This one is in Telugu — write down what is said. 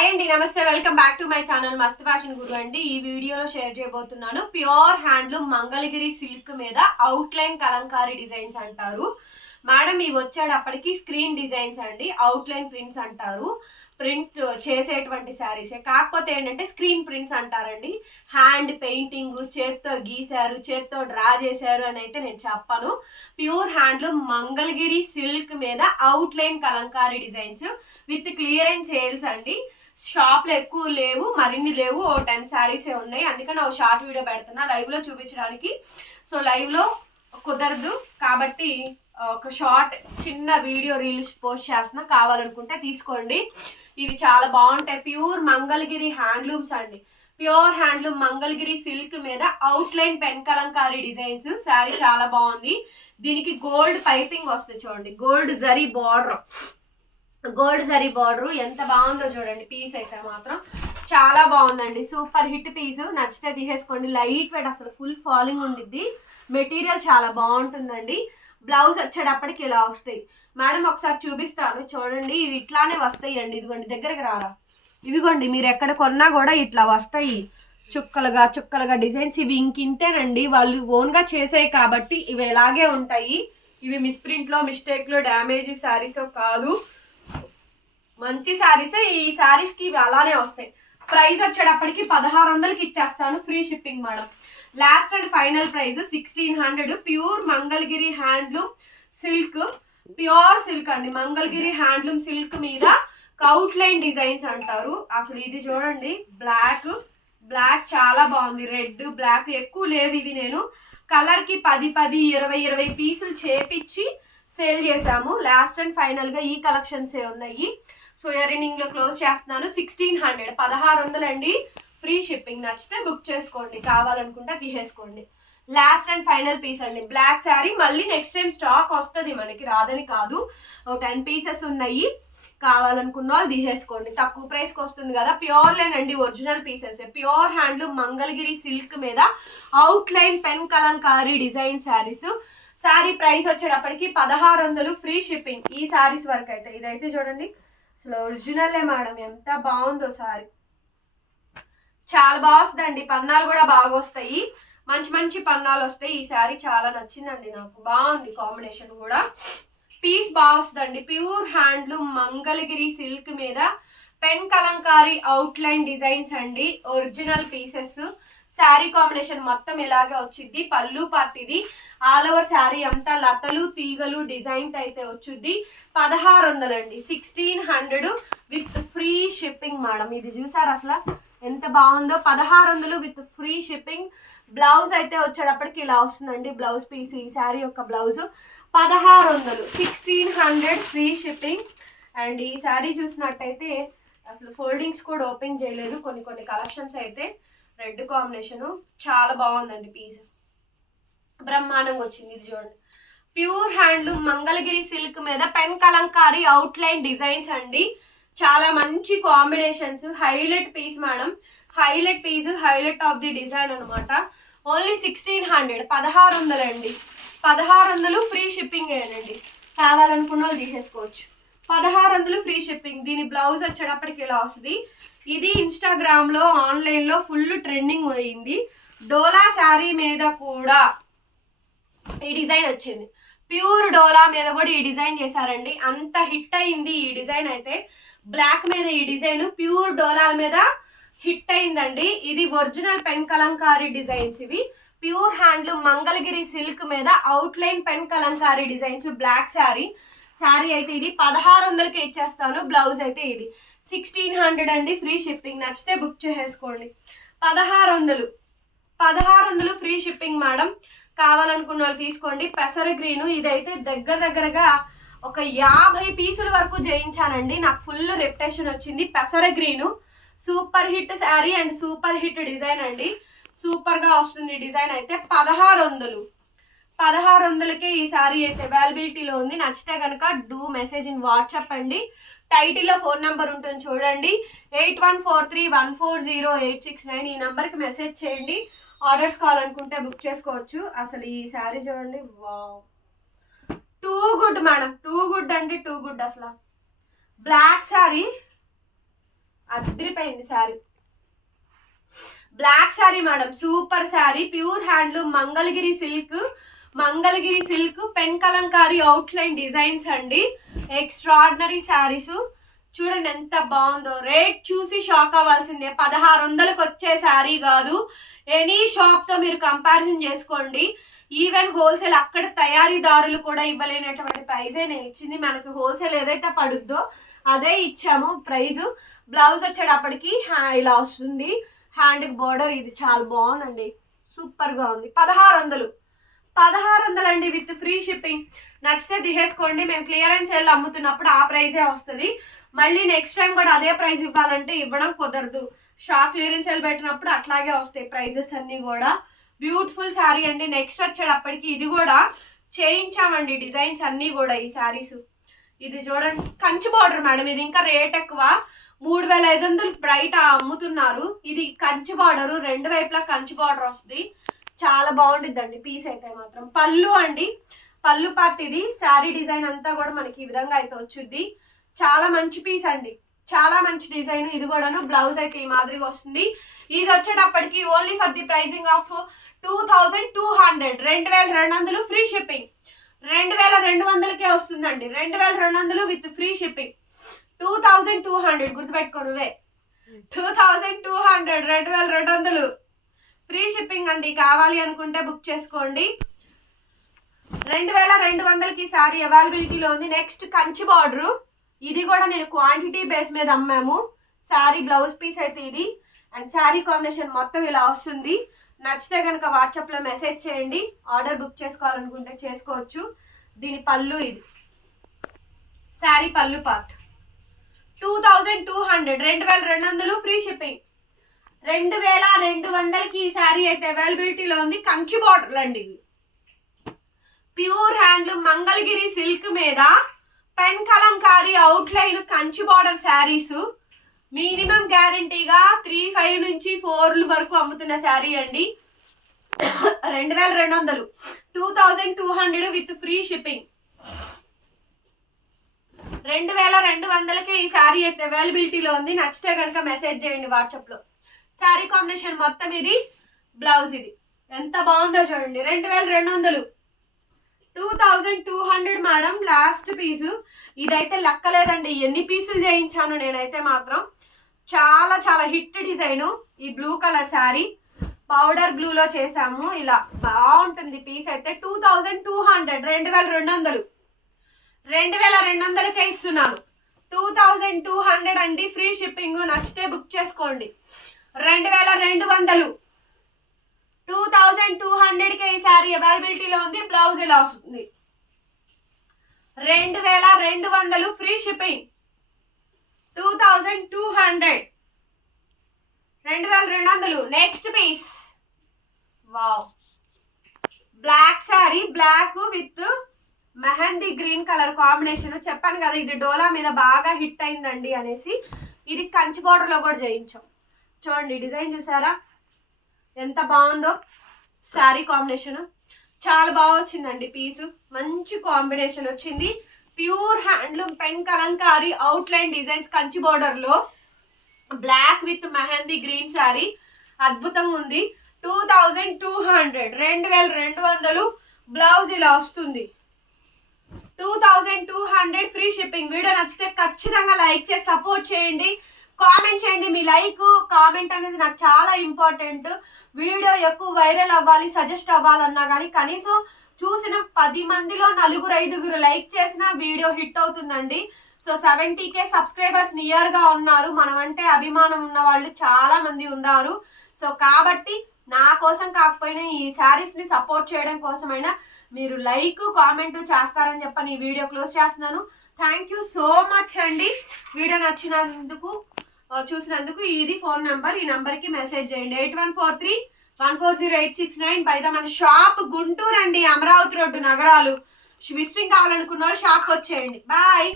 హాయ్ అండి నమస్తే welcome back to my channel Mast fashion guru అండి. ఈ వీడియోలో షేర్ చేయబోతున్నాను. ప్యూర్ హ్యాండ్లూమ్ మంగళగిరి సిల్క్ మీద అవుట్లైన్ కలంకారీ డిజైన్స్ అంటారు. మేడం ఇవి వచ్చేటప్పటికి స్క్రీన్ డిజైన్స్ అండి అవుట్లైన్ ప్రింట్స్ అంటారు. ప్రింట్ చేసేటువంటి శారీసే. కాకపోతే ఏంటంటే స్క్రీన్ ప్రింట్స్ అంటారండి. హ్యాండ్ పెయింటింగ్ చేత్తో గీశారు చేత్తో డ్రా చేశారు అని అయితే నేను చెప్పను. ప్యూర్ హ్యాండ్లూమ్ మంగళగిరి సిల్క్ మీద outline Kalamkari designs with clearance sales అండి. షాప్లో ఎక్కువ లేవు మరిన్ని లేవు. ఓ టెన్ శారీసే ఉన్నాయి. అందుకని ఒక షార్ట్ వీడియో పెడుతున్నా. లైవ్లో చూపించడానికి. సో లైవ్లో కుదరదు. కాబట్టి ఒక షార్ట్ చిన్న వీడియో రీల్స్ పోస్ట్ చేస్తున్నా. కావాలనుకుంటే తీసుకోండి. ఇవి చాలా బాగుంటాయి. ప్యూర్ మంగళగిరి హ్యాండ్లూమ్స్ అండి. ప్యూర్ హ్యాండ్లూమ్ మంగళగిరి సిల్క్ మీద outline pen Kalamkari designs. Sari చాలా బాగుంది. దీనికి గోల్డ్ పైపింగ్ వస్తుంది చూడండి. Gold zari border. Gold zari border ఎంత బాగుందో చూడండి పీస్ అయితే మాత్రం. చాలా బాగుందండి సూపర్ హిట్ పీస్ నచ్చితే తీసేసుకోండి. లైట్ వెయిట్ అసలు ఫుల్ ఫాలింగ్ ఉండిద్ది. మెటీరియల్ చాలా బాగుంటుందండి. బ్లౌజ్ వచ్చేటప్పటికి ఇలా వస్తాయి. మేడం ఒకసారి చూపిస్తాను. చూడండి ఇవి ఇట్లానే వస్తాయి అండి ఇదిగోండి దగ్గరకు రారా. ఇవిగోండి మీరు ఎక్కడ కొన్నా కూడా ఇట్లా వస్తాయి. చుక్కలుగా చుక్కలుగా డిజైన్స్ ఇవి ఇంకింతేనండి వాళ్ళు ఓన్గా చేసాయి కాబట్టి ఇవి ఎలాగే ఉంటాయి. ఇవి మిస్ప్రింట్లో మిస్టేక్లో డ్యామేజ్ శారీసో కాదు. మంచి శారీస్ ఈ శారీస్కి కి అలానే వస్తాయి. ప్రైస్ వచ్చేటప్పటికి పదహారు వందలకి ఇచ్చేస్తాను free shipping madam. Last and final price sixteen hundred pure Mangalagiri handloom silk pure silk అండి. మంగళగిరి హ్యాండ్లూమ్ సిల్క్ మీద కౌట్ లైన్ డిజైన్స్ అంటారు. అసలు ఇది చూడండి బ్లాక్ బ్లాక్ చాలా బాగుంది. రెడ్ బ్లాక్ ఎక్కువ లేవు ఇవి నేను. కలర్కి పది పది ఇరవై ఇరవై పీసులు చేపించి సేల్ చేసాము లాస్ట్ అండ్ ఫైనల్గా ఈ కలెక్షన్స్ ఏ ఉన్నాయి. సో ఇయరింగ్లో క్లోజ్ చేస్తున్నాను. Sixteen hundred. పదహారు వందలండి. ఫ్రీ షిప్పింగ్ నచ్చితే బుక్ చేసుకోండి. కావాలనుకుంటే తీసేసుకోండి. లాస్ట్ అండ్ ఫైనల్ పీస్ అండి. బ్లాక్ శారీ. మళ్ళీ నెక్స్ట్ టైం స్టాక్ వస్తుంది మనకి రాదని కాదు. టెన్ పీసెస్ ఉన్నాయి. కావాలనుకున్న వాళ్ళు తీసేసుకోండి. తక్కువ ప్రైస్కి వస్తుంది కదా. ప్యూర్లేనండి original pieces. Pure handloom Mangalagiri silk మీద outline pen Kalamkari design saris. Sari price వచ్చేటప్పటికి పదహారు వందలు ఫ్రీ షిప్పింగ్ ఈ శారీస్ వరకు అయితే ఇదైతే చూడండి. అసలు ఒరిజినల్లే మేడం ఎంత బాగుందో శారీ చాలా బాగా వస్తుందండి. పన్నాలు కూడా బాగా వస్తాయి. మంచి మంచి పన్నాలు వస్తాయి. ఈ శారీ చాలా నచ్చిందండి నాకు. బాగుంది కాంబినేషన్ కూడా. పీస్ బాగా వస్తుందండి. ప్యూర్ హ్యాండ్లూమ్ మంగళగిరి సిల్క్ మీద పెన్ కలంకారీ అవుట్లైన్ డిజైన్స్ అండి. ఒరిజినల్ పీసెస్ శారీ కాంబినేషన్ మొత్తం ఇలాగే వచ్చింది పళ్ళు పార్టీది. ఆల్ ఓవర్ శారీ అంతా లతలు తీగలు డిజైన్ అయితే వచ్చింది పదహారు వందలండి sixteen hundred with free shipping madam. ఇది చూసారు అసలు? ఎంత బాగుందో. పదహారు వందలు విత్ ఫ్రీ షిప్పింగ్. బ్లౌజ్ అయితే వచ్చేటప్పటికి ఇలా వస్తుందండి. బ్లౌజ్ పీస్ ఈ శారీ యొక్క బ్లౌజ్. పదహారు వందలు sixteen hundred free shipping. And ఈ శారీ చూసినట్టయితే అసలు ఫోల్డింగ్స్ కూడా ఓపెన్ చేయలేదు. కొన్ని కొన్ని కలెక్షన్స్ అయితే. రెడ్ కాంబినేషను చాలా బాగుందండి పీస్. బ్రహ్మాండంగా వచ్చింది ఇది చూడండి. ప్యూర్ హ్యాండ్లూమ్ మంగళగిరి సిల్క్ మీద పెన్ కలంకారీ అవుట్లైన్ డిజైన్స్ అండి. చాలా మంచి combinations. Highlight piece madam. Highlight piece highlight of the design అనమాట ఓన్లీ సిక్స్టీన్ హండ్రెడ్. పదహారు వందలండి. పదహారు వందలు ఫ్రీ షిప్పింగ్ ఏనండి. కావాలనుకున్న వాళ్ళు తీసేసుకోవచ్చు. పదహారు వందలు ఫ్రీ షిప్పింగ్. దీని బ్లౌజ్ వచ్చేటప్పటికి ఇలా వస్తుంది? ఇది ఇన్స్టాగ్రామ్లో ఆన్లైన్లో ఫుల్ ట్రెండింగ్ అయింది. డోలా శారీ మీద కూడా ఈ డిజైన్ వచ్చింది. ప్యూర్ డోలా మీద కూడా ఈ డిజైన్ చేశారండి. అంత హిట్ అయింది ఈ డిజైన్ అయితే. బ్లాక్ మీద ఈ డిజైన్ ప్యూర్ డోలా మీద హిట్ అయిందండి. ఇది ఒరిజినల్ పెన్ కలంకారీ డిజైన్స్ ఇవి. ప్యూర్ హ్యాండ్లూమ్ మంగళగిరి సిల్క్ మీద outline pen Kalamkari designs black sari. Sari అయితే ఇది పదహారు వందలకి ఇచ్చేస్తాను బ్లౌజ్ అయితే ఇది. సిక్స్టీన్ హండ్రెడ్ అండి ఫ్రీ షిప్పింగ్. నచ్చితే బుక్ చేసేసుకోండి. పదహారు వందలు పదహారు వందలు ఫ్రీ షిప్పింగ్ మేడం. కావాలనుకున్న వాళ్ళు తీసుకోండి. పెసర గ్రీను ఇదైతే దగ్గర దగ్గరగా ఒక యాభై పీసుల వరకు జయించానండి నాకు ఫుల్ రెప్యుటేషన్ వచ్చింది. పెసర green super hit sari and super hit design అండి. సూపర్గా వస్తుంది డిజైన్ అయితే పదహారు వందలు పదహారు వందలకే ఈ సారీ అయితే అవైలబిలిటీలో ఉంది. నచ్చితే కనుక డూ మెసేజ్ ఇన్ వాట్సాప్ అండి. టైటిల్లో ఫోన్ నెంబర్ ఉంటుంది చూడండి. Eight one four three one four zero eight six nine ఈ నెంబర్కి మెసేజ్ చేయండి. ఆర్డర్స్ కావాలనుకుంటే బుక్ చేసుకోవచ్చు. అసలు ఈ శారీ చూడండి wow too good madam too good అంటే టూ గుడ్ అసలు. బ్లాక్ శారీ అదిరిపోయింది sari black sari madam super sari pure handloom Mangalagiri silk Mangalagiri silk pen Kalamkari outline designs అండి. ఎక్స్ట్రాడినరీ శారీస్ చూడండి ఎంత బాగుందో. రేట్ చూసి షాక్ అవ్వాల్సిందే. పదహారు వందలకు వచ్చే శారీ కాదు. ఎనీ షాప్తో మీరు కంపారిజన్ చేసుకోండి. ఈవెన్ హోల్సేల్ అక్కడ తయారీదారులు కూడా ఇవ్వలేనటువంటి ప్రైజే నేను ఇచ్చింది. మనకు హోల్సేల్ ఏదైతే పడుద్దో అదే ఇచ్చాము ప్రైజు. బ్లౌజ్ వచ్చేటప్పటికి హ్యా- ఇలా వస్తుంది. హ్యాండ్కి బోర్డర్ ఇది చాలా బాగుందండి. సూపర్గా ఉంది. పదహారు వందలు పదహారు వందలండి విత్ ఫ్రీ షిప్పింగ్. నచ్చితే దిగేసుకోండి మేము క్లియరెన్స్ సేల్ అమ్ముతున్నప్పుడు ఆ ప్రైజే వస్తుంది. మళ్ళీ నెక్స్ట్ టైం కూడా అదే ప్రైస్ ఇవ్వాలంటే ఇవ్వడం కుదరదు. షాప్ క్లియరెన్స్ సేల్ పెట్టినప్పుడు అట్లాగే వస్తాయి ప్రైజెస్ అన్నీ కూడా. బ్యూటిఫుల్ శారీ అండి నెక్స్ట్ వచ్చేటప్పటికి ఇది కూడా చేయించామండి డిజైన్స్ అన్నీ కూడా ఈ శారీస్ ఇది చూడండి కంచి బార్డర్ మేడం ఇది ఇంకా రేట్ ఎక్కువ. మూడు వేల ఐదు వందలు బ్రైట్ అమ్ముతున్నారు. ఇది కంచి బార్డర్ రెండు వైపులా కంచి బార్డర్ వస్తుంది. చాలా బాగుంటుందండి పీస్ అయితే మాత్రం. పళ్ళు అండి పళ్ళు పార్ట్ ఇది శారీ డిజైన్ అంతా కూడా మనకి ఈ విధంగా అయితే వచ్చుద్ది. చాలా మంచి పీస్ అండి చాలా మంచి డిజైన్. ఇది కూడాను బ్లౌజ్ అయితే ఈ మాదిరిగా వస్తుంది. ఇది వచ్చేటప్పటికి only for the pricing of two thousand two hundred రెండు వేల రెండు వందలు ఫ్రీ షిప్పింగ్ రెండు వేల రెండు వందలకే వస్తుందండి రెండు వేల రెండు వందలు with free shipping two thousand two hundred గుర్తుపెట్టుకోనువే. Two thousand two hundred రెండు వేల రెండు వందలు. ఫ్రీ షిప్పింగ్ అండి కావాలి అనుకుంటే బుక్ చేసుకోండి. రెండు వేల రెండు వందలకి సారీ అవైలబిలిటీలో ఉంది. Next Kanchi border. ఇది కూడా నేను క్వాంటిటీ బేస్ మీద అమ్మాము. శారీ బ్లౌజ్ పీస్ అయితే ఇది. అండ్ శారీ కాంబినేషన్ మొత్తం ఇలా వస్తుంది. నచ్చితే కనుక వాట్సాప్లో మెసేజ్ చేయండి. ఆర్డర్ బుక్ చేసుకోవాలనుకుంటే చేసుకోవచ్చు. దీని పళ్ళు ఇది. శారీ పళ్ళు part. Two thousand two hundred రెండు వేల రెండు వందలు ఫ్రీ షిప్పింగ్. రెండు వేల రెండు వందలకి ఈ శారీ అయితే అవైలబిలిటీలో ఉంది. కంచి బార్డర్లు అండి ఇవి. ప్యూర్ హ్యాండ్లూమ్ మంగళగిరి సిల్క్ మీద pen Kalamkari outline Kanchi border saris. Minimum గ్యారంటీగా త్రీ ఫైవ్ నుంచి ఫోర్ వరకు అమ్ముతున్న శారీ అండి. రెండు వేల రెండు వందలు. Two thousand two hundred with free shipping రెండు వేల రెండు వందలకే ఈ శారీ అయితే అవైలబిలిటీలో ఉంది. నచ్చితే కనుక మెసేజ్ చేయండి వాట్సాప్లో శారీ కాంబినేషన్ మొత్తం ఇది బ్లౌజ్ ఇది. ఎంత బాగుందో చూడండి. రెండు వేల రెండు వందలు. Two thousand two hundred madam last piece ఇదైతే లెక్కలేదండి. ఎన్ని పీసులు చేయించాను నేనైతే మాత్రం. చాలా చాలా హిట్ డిజైను. ఈ బ్లూ కలర్ శారీ పౌడర్ బ్లూలో చేసాము ఇలా బాగుంటుంది పీస్ అయితే. టూ థౌజండ్ టూ హండ్రెడ్ రెండు వేల రెండు వందలు. రెండు వేల రెండు వందలకే ఇస్తున్నాను. టూ థౌజండ్ టూ హండ్రెడ్ అండి. ఫ్రీ షిప్పింగ్ నచ్చితే బుక్ చేసుకోండి. రెండు వేల రెండు వందలు. టూ థౌజండ్ టూ హండ్రెడ్కే ఈ శారీ అవైలబిలిటీలో ఉంది బ్లౌజ్ ఇలా వస్తుంది. రెండు వేల రెండు వందలు free shipping. Two thousand two hundred. రెండు వేల రెండు వందలు next piece. Wow. Black sari black with mehndi green colour combination. చెప్పాను కదా ఇది డోలా మీద బాగా హిట్ అయిందండి అనేసి ఇది కంచి బార్డర్లో కూడా చేయించాం. చూడండి డిజైన్ చూసారా? ఎంత బాగుందో శారీ కాంబినేషన్. చాలా బాగా వచ్చిందండి పీసు. మంచి కాంబినేషన్ వచ్చింది. Pure handloom pen Kalamkari outline designs Kanchi బార్డర్లో. Black with mehndi green sari. అద్భుతంగా ఉంది. టూ థౌజండ్ టూ హండ్రెడ్ రెండు వేల రెండు వందలు బ్లౌజ్ ఇలా వస్తుంది. Two thousand two hundred free shipping. Video నచ్చితే ఖచ్చితంగా లైక్ చేసి సపోర్ట్ చేయండి. కామెంట్ చేయండి మీ లైక్ కామెంట్ అనేది నాకు చాలా ఇంపార్టెంట్ వీడియో ఎక్కువ వైరల్ అవ్వాలి సజెస్ట్ అవ్వాలన్నా కానీ కనీసం చూసిన పది మందిలో నలుగురు ఐదుగురు లైక్ చేసిన వీడియో హిట్ అవుతుందండి. సో సెవెంటీ కే సబ్స్క్రైబర్స్ నియర్గా ఉన్నారు. మనం అంటే అభిమానం ఉన్న వాళ్ళు చాలా మంది ఉన్నారు. సో కాబట్టి నా కోసం కాకపోయినా ఈ శారీస్ని సపోర్ట్ చేయడం కోసమైనా మీరు లైక్ కామెంట్ చేస్తారని చెప్పని ఈ వీడియో క్లోజ్ చేస్తున్నాను. థ్యాంక్ యూ సో మచ్ అండి. వీడియో నచ్చినందుకు చూసినందుకు ఇది ఫోన్ నెంబర్. ఈ నెంబర్కి మెసేజ్ చేయండి. Eight one four three one four zero eight six nine. బయట మన షాప్ గుంటూరు అండి అమరావతి రోడ్డు నగరాలు. విజిటింగ్ కావాలనుకున్న వాళ్ళు షాప్కి వచ్చేయండి. బాయ్.